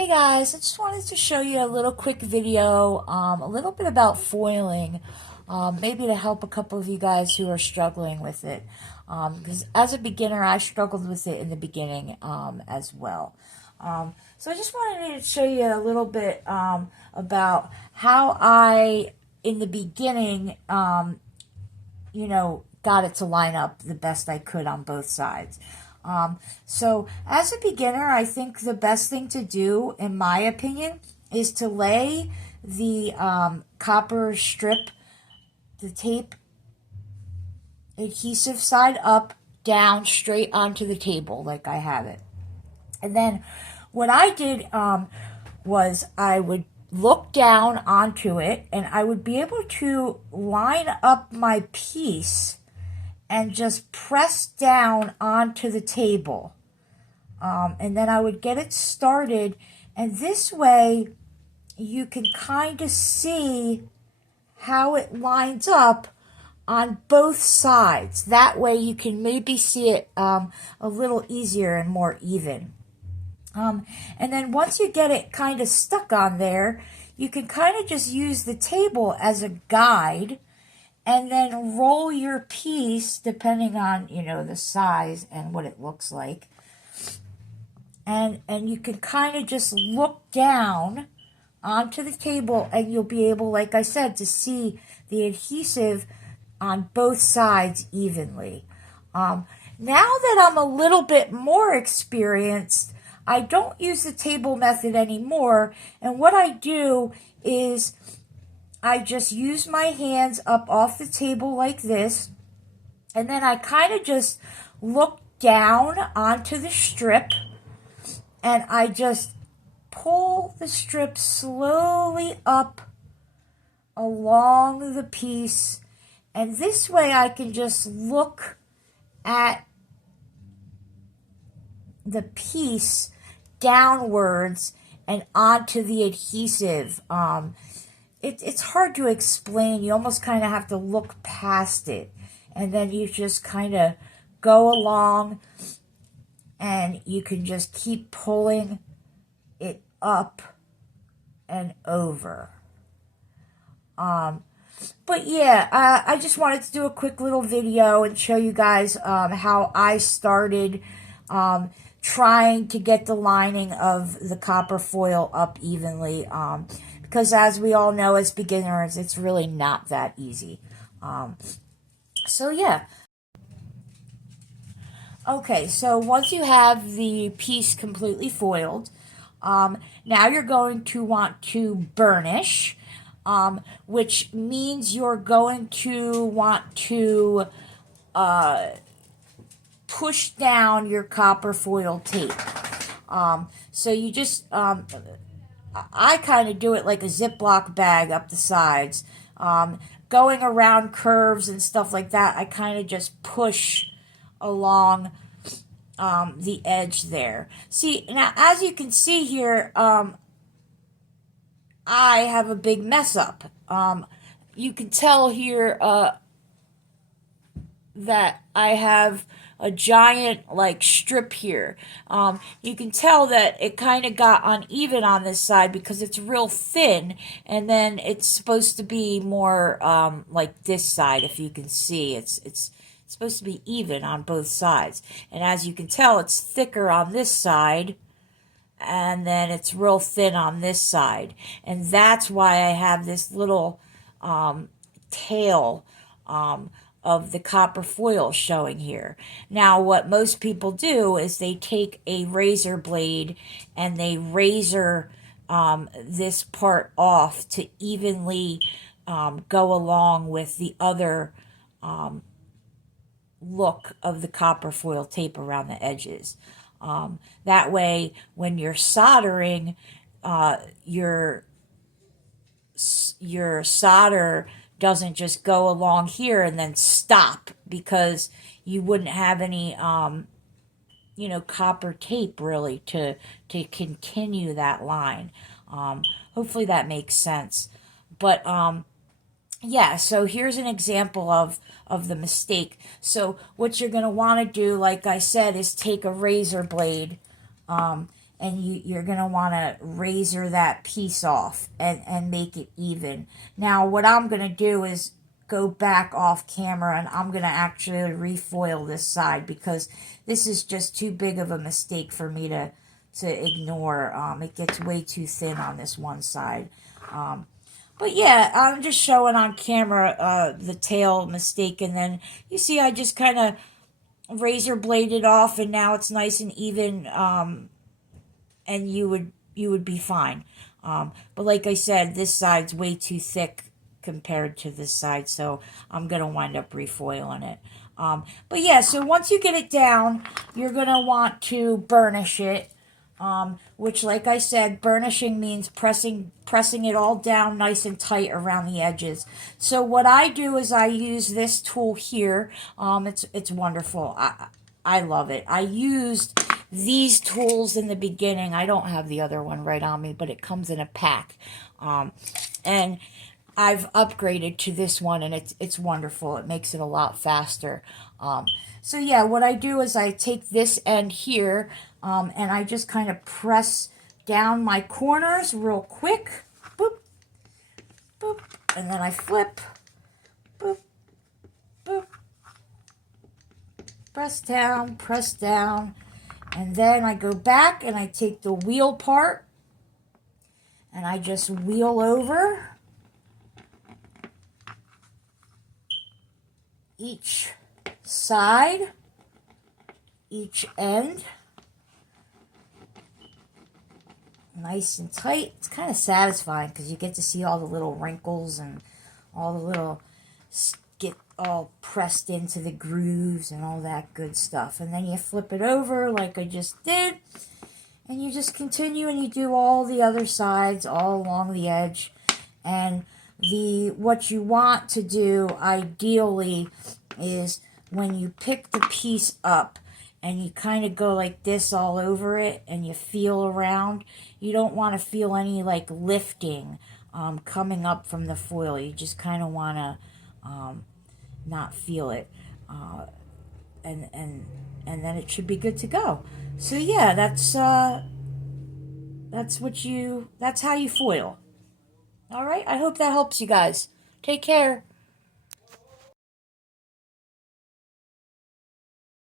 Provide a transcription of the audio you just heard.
Hey guys, I just wanted to show you a little quick video, a little bit about foiling, maybe to help a couple of you guys who are struggling with it. Because as a beginner, I struggled with it in the beginning as well. So I just wanted to show you a little bit about how I, in the beginning, got it to line up the best I could on both sides. So as a beginner, I think the best thing to do, in my opinion, is to lay the copper strip, the tape adhesive side up, down straight onto the table like I have it. And then what I did was I would look down onto it and I would be able to line up my piece and just press down onto the table. And then I would get it started. And this way, you can kind of see how it lines up on both sides. That way, you can maybe see it a little easier and more even. And then once you get it kind of stuck on there, you can kind of just use the table as a guide and then roll your piece depending on, the size and what it looks like. And you can kind of just look down onto the table and you'll be able, like I said, to see the adhesive on both sides evenly. Now that I'm a little bit more experienced, I don't use the table method anymore. And what I do is I just use my hands up off the table like this, and then I kind of just look down onto the strip, and I just pull the strip slowly up along the piece, and this way I can just look at the piece downwards and onto the adhesive. It's hard to explain. You almost kind of have to look past it. And then you just kind of go along and you can just keep pulling it up and over. But yeah, I just wanted to do a quick little video and show you guys how I started trying to get the lining of the copper foil up evenly. Because as we all know as beginners, it's really not that easy. So yeah. Okay, so once you have the piece completely foiled, now you're going to want to burnish, which means you're going to want to push down your copper foil tape. So you just... I kind of do it like a Ziploc bag up the sides. Going around curves and stuff like that, I kind of just push along the edge there. See, now as you can see here, I have a big mess up. You can tell here that I have a giant strip here. You can tell that it kind of got uneven on this side because it's real thin, and then it's supposed to be more like this side. If you can see, it's supposed to be even on both sides, and as you can tell, it's thicker on this side, and then it's real thin on this side, and that's why I have this little tail of the copper foil showing here. Now, what most people do is they take a razor blade and they razor this part off to evenly go along with the other look of the copper foil tape around the edges. That way, when you're soldering, your solder doesn't just go along here and then stop, because you wouldn't have any copper tape really to continue that line. Hopefully that makes sense. But yeah, so here's an example of the mistake. So what you're going to want to do, like I said, is take a razor blade and you're going to want to razor that piece off and make it even. Now, what I'm going to do is go back off camera, and I'm going to actually refoil this side because this is just too big of a mistake for me to ignore. It gets way too thin on this one side. But yeah, I'm just showing on camera the tail mistake, and then you see I just kind of razor bladed off, and now it's nice and even, and you would be fine. But like I said, this side's way too thick compared to this side, so I'm gonna wind up refoiling it. But yeah, so once you get it down, you're gonna want to burnish it. Which, like I said, burnishing means pressing it all down nice and tight around the edges. So what I do is I use this tool here. It's wonderful. I love it. I used these tools in the beginning. I don't have the other one right on me, but it comes in a pack. And I've upgraded to this one, and it's wonderful. It makes it a lot faster. So yeah, what I do is I take this end here, and I just kind of press down my corners real quick. Boop, boop, and then I flip. Boop, boop. Press down, and then I go back and I take the wheel part, and I just wheel over each side, each end, nice and tight. It's kind of satisfying because you get to see all the little wrinkles and all the little get all pressed into the grooves and all that good stuff. And then you flip it over like I just did, and you just continue and you do all the other sides all along the edge. And what you want to do ideally is when you pick the piece up and you kind of go like this all over it and you feel around, you don't want to feel any like lifting coming up from the foil. You just kind of want to not feel it, and then it should be good to go. So yeah, that's how you foil. All right, I hope that helps you guys. Take care.